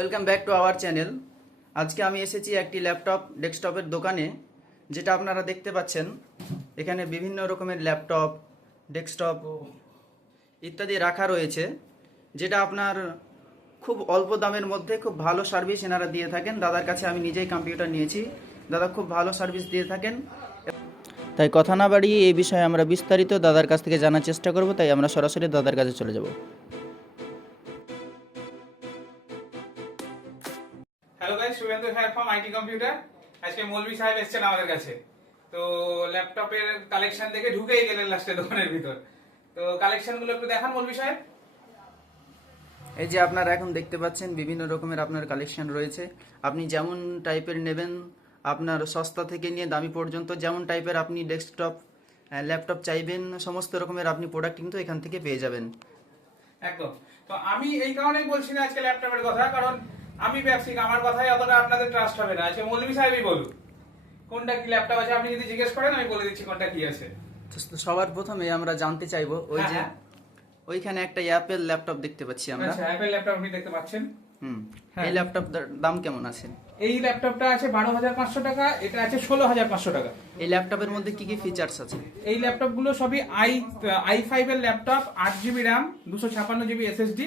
Welcome back to our channel. আজকে আমি এসেছি একটি ল্যাপটপ ডেস্কটপের দোকানে, যেটা আপনারা দেখতে পাচ্ছেন। এখানে বিভিন্ন রকমের ল্যাপটপ, ডেস্কটপ ইত্যাদি রাখা রয়েছে, যেটা আপনার খুব অল্প দামের মধ্যে খুব ভালো সার্ভিস এনারা দিয়ে থাকেন। দাদার কাছে আমি নিজেই কম্পিউটার নিয়েছি, দাদা খুব ভালো সার্ভিস দিয়ে থাকেন। তাই কথা না বাড়িয়ে এই বিষয়ে আমরা বিস্তারিত দাদার কাছ থেকে জানার চেষ্টা করব। তাই আমরা সরাসরি দাদার কাছে চলে যাব। হ্যালো গাইস, শুভেন্দু হ্যাঁ ফ্রম আইটি কম্পিউটার। আজকে মৌলভী সাহেব এসেছেন আমাদের কাছে। তো ল্যাপটপের কালেকশন দেখে ঢুকেই গেলেন লাস্টে দোকানের ভিতর। তো কালেকশনগুলো একটু দেখান মৌলভী সাহেব। এই যে আপনারা এখন দেখতে পাচ্ছেন বিভিন্ন রকমের আপনার কালেকশন রয়েছে। আপনি যেমন টাইপের নেবেন, আপনার সস্তা থেকে নিয়ে দামি পর্যন্ত যেমন টাইপের আপনি ডেস্কটপ ল্যাপটপ চাইবেন, সমস্ত রকমের আপনি প্রোডাক্ট কিন্তু এখান থেকে পেয়ে যাবেন। একদম। তো আমি এই কারণেই বলছি না আজকে ল্যাপটপের কথা, কারণ আমি ব্যবসায়িক, আমার কথাই অতটা আপনাদের ট্রাস্ট হবে না। আজকে মৌলভী সাহেবই বলুন কোনটা কি ল্যাপটপ আছে। আপনি যদি জিজ্ঞেস করেন আমি বলে দিচ্ছি কোনটা কি আছে। তো সবার প্রথমে আমরা জানতে চাইবো, ওই যে হ্যাঁ। ওইখানে একটা অ্যাপেল ল্যাপটপ দেখতে পাচ্ছি আমরা। আচ্ছা, অ্যাপেল ল্যাপটপ আপনি দেখতে পাচ্ছেন। হ্যাঁ। এই ল্যাপটপ দাম কেমন আছে? এই ল্যাপটপটা আছে 12,500 টাকা, এটা আছে 16,500 টাকা। এই ল্যাপটপের মধ্যে কি কি ফিচার্স আছে? এই ল্যাপটপগুলো সবই i5 এর laptop, 8 GB RAM, 256 GB SSD.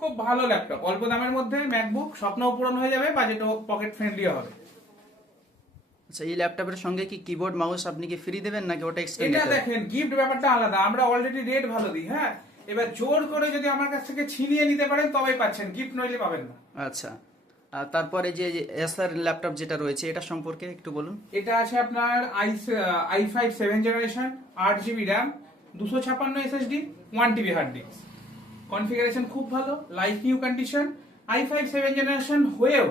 খুব ভালো ল্যাপটপ, অল্প দামের মধ্যে ম্যাকবুক, স্বপ্নও পূরণ হয়ে যাবে, বাজেটও পকেট ফ্রেন্ডলিও হবে। আচ্ছা, এই ল্যাপটপের সঙ্গে কি কিবোর্ড মাউস আপনি কি ফ্রি দেবেন নাকি ওটা এক্সট্রা? এটা দেখেন গিফট ব্যাপারটা আলাদা, আমরা অলরেডি রেট ভালো দিই। হ্যাঁ, এবার জোর করে যদি আমার কাছ থেকে ছিনিয়ে নিতে পারেন তবেই পাচ্ছেন, গিফট নইলে পাবেন না। আচ্ছা, আর তারপরে যে এসার ল্যাপটপ যেটা রয়েছে এটা সম্পর্কে একটু বলুন। এটা আছে আপনার i5 7 generation, 8 GB RAM, 256 SSD, 1 TB hard disk. Configuration খুব ভালো, life new condition. i5 7 generation হয়েও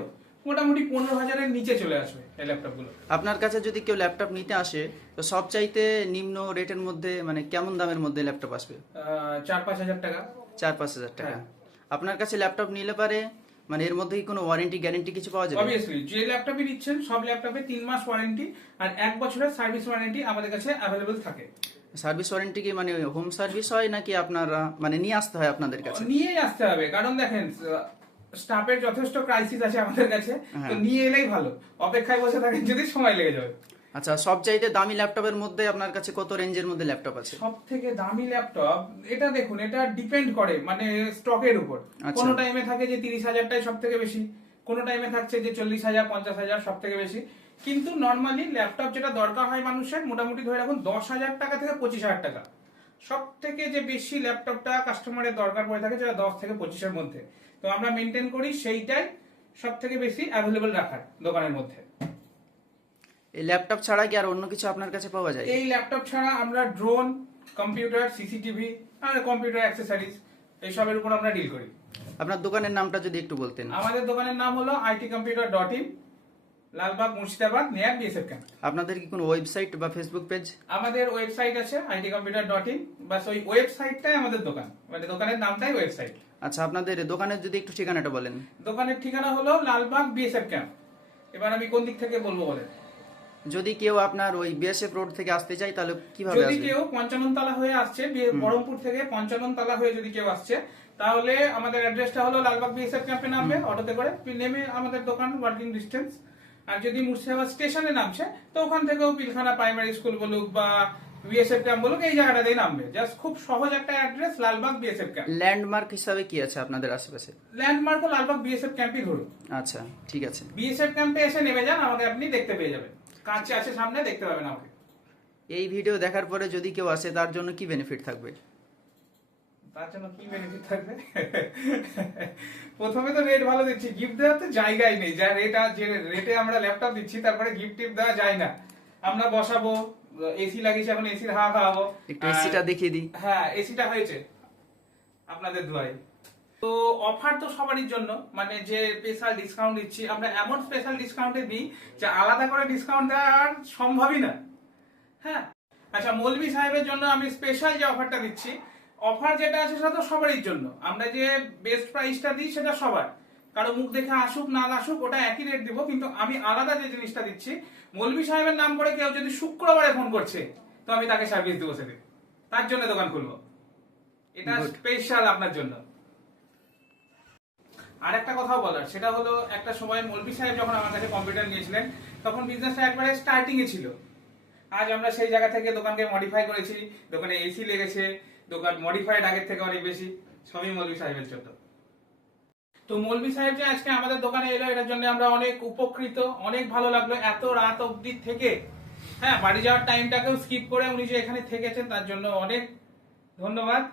মোটামুটি 15,000-এর নিচে চলে আসবে এই ল্যাপটপগুলো। আপনার কাছে যদি কেউ ল্যাপটপ নিতে আসে, তো সবচাইতে নিম্ন রেটের মধ্যে মানে কেমন দামের মধ্যে ল্যাপটপ আসবে? 4-5 হাজার টাকা। 4-5 হাজার টাকা। হ্যাঁ। আপনার কাছে ল্যাপটপ নিলে পারে মানে এর মধ্যে কি কোনো ওয়ারেন্টি গ্যারেন্টি কিছু পাওয়া যাবে? অবভিয়াসলি যে ল্যাপটপই নিচ্ছেন সব ল্যাপটপে 3 মাস ওয়ারেন্টি আর 1 বছরের সার্ভিস ওয়ারেন্টি আমাদের কাছে অ্যাভেলেবল থাকে। সার্ভিস ওয়ারেন্টি কি মানে হোম সার্ভিস হয় নাকি আপনারা মানে নিয়ে আসতে হয় আপনাদের কাছে? নিয়েই আসতে হবে, কারণ দেখেন স্টাফের যথেষ্ট ক্রাইসিস আছে আমাদের কাছে। তো হ্যাঁ। নিয়ে এলেই ভালো, অপেক্ষায় বসে থাকেন যদি সময় লেগে যাবে। আচ্ছা, সবচাইতে দামি ল্যাপটপের মধ্যে আপনার কাছে কত রেঞ্জের মধ্যে ল্যাপটপ আছে? সব থেকে দামি ল্যাপটপ এটা দেখুন, এটা ডিপেন্ড করে মানে স্টকের উপর। আচ্ছা। কোনো টাইমে থাকে যে 30,000টাই সব থেকে বেশি, কোনো টাইমে থাকছে যে 40,000 50,000 সব থেকে বেশি। কিন্তু নর্মালি ল্যাপটপ যেটা দরকার হয় মানুষের, মোটামুটি ধরে রাখুন 10,000 টাকা থেকে 25,000 টাকা সব থেকে যে বেশি ল্যাপটপটা কাস্টমারের দরকার পড়ে থাকে, যেটা 10 থেকে 25-এর মধ্যে। তো আমরা মেনটেন করি সেইটাই সব থেকে বেশি অ্যাভেলেবল রাখার দোকানের মধ্যে। এই ল্যাপটপ ছাড়া কি আর অন্য কিছু আপনার কাছে পাওয়া যায়? এই ল্যাপটপ ছাড়া আমরা ড্রোন, কম্পিউটার, সিসিটিভি আর কম্পিউটার অ্যাক্সেসরিজ এইসবের উপর আমরা ডিল করি। আপনার দোকানের নামটা যদি একটু বলতেন। আমাদের দোকানের নাম হলো itcomputer.in, Lalbagh Murshidabad, near BSF camp. আপনাদের কি কোনো ওয়েবসাইট বা ফেসবুক পেজ? আমাদের ওয়েবসাইট আছে itcomputer.in, বাস ওই ওয়েবসাইটটাই আমাদের দোকান, মানে দোকানের নামটাই ওয়েবসাইট। আচ্ছা, আপনাদের দোকানের যদি একটু ঠিকানাটা বলেন। দোকানের ঠিকানা হলো লালবাগ বিএসএফ ক্যাম্প। এবার আমি কোন দিক থেকে বলবো বলেন? যদি কেউ আপনার ওই বিএসএফ রোড থেকে আসতে চায় তাহলে কিভাবে যদি আসবে? কেউ পঞ্চাননতলা হয়ে আসছে, বহরমপুর থেকে পঞ্চাননতলা হয়ে যদি কেউ আসছে, তাহলে আমাদের অ্যাড্রেসটা হলো লালবাগ বিএসএফ ক্যাম্পে নামবে অটোতে করে, নেমে আমাদের দোকান ওয়ার্কিং ডিস্টেন্স। আর যদি মুর্শিদাবাদ স্টেশনে নামছে তো ওখান থেকেও পিলখানা প্রাইমারি স্কুল বলুক বা বিএসএফ ক্যাম্প বলুক, এই জায়গাটাতেই নামবে। জাস্ট খুব সহজ একটা address, Lalbagh BSF camp. Landmark হিসাবে কি আছে আপনাদের আশেপাশে? ল্যান্ডমার্কও লালবাগ বিএসএফ ক্যাম্পই ধরুন। আচ্ছা, ঠিক আছে। বিএসএফ ক্যাম্পে এসে নেমে যান, আমাকে আপনি দেখতে পেয়ে যাবেন, কাছে আছে সামনে, দেখতে পাবেন আমাকে। এই ভিডিও দেখার পরে যদি কেউ আসে তার জন্য কি বেনিফিট থাকবে? তার জন্য কি বেনিফিট থাকবে? প্রথমে তো রেট ভালো দিচ্ছি, গিফট দেওয়ার তো জায়গাই নেই। যা রেট, আর যে রেটে আমরা ল্যাপটপ দিচ্ছি তারপরে গিফট টিপ দেওয়া যায় না। আমরা বসাবো, এসি লাগিয়েছি, এখন এসির হাওয়া খাওয়াবো। একটু এসিটা দেখিয়ে দিই। হ্যাঁ, এসিটা হয়েছে আপনাদের দোয়ায়। তো অফার তো সবারই জন্য, মানে যে স্পেশাল ডিসকাউন্ট দিচ্ছি আমরা, এমন স্পেশাল ডিসকাউন্টে দিই যে আলাদা করে ডিসকাউন্ট দেওয়া আর সম্ভবই না। হ্যাঁ, আচ্ছা, মৌলভী সাহেবের জন্য আমি স্পেশাল যে অফারটা দিচ্ছি, অফার যেটা আছে সেটা তো সবারই জন্য। আমরা যে বেস্ট প্রাইসটা দিই সেটা সবার, কারো মুখ দেখে আসুক না আসুক ওটা একই রেট দিব, কিন্তু আমি আলাদা যে জিনিসটা দিচ্ছি, মৌলভী সাহেবের নাম করে কেউ যদি শুক্রবারে ফোন করছে তো আমি তাকে সার্ভিস দেবো সেদিন, তার জন্য দোকান খুলবো। এটা স্পেশাল আপনার জন্য। আর একটা কথাও বলার, সেটা হলো একটা সময় মৌলভী সাহেব যখন আমার কাছে কম্পিউটার নিয়েছিলেন তখন বিজনেসটা একবারে স্টার্টিং এ ছিল। আজ আমরা সেই জায়গা থেকে দোকানকে মডিফাই করেছি, দোকানে এসি লেগেছে, দোকান মডিফাইড আগের থেকে অনেক বেশি, সবই মৌলভী সাহেবের জন্য। তো মৌলভী সাহেব যে আজকে আমাদের দোকানে এলো, এটার জন্য আমরা অনেক উপকৃত, অনেক ভালো লাগলো এত রাত অবধি থেকে। হ্যাঁ, বাড়ি যাওয়ার টাইমটাকেও স্কিপ করে উনি যে এখানে থেকেছেন তার জন্য অনেক ধন্যবাদ।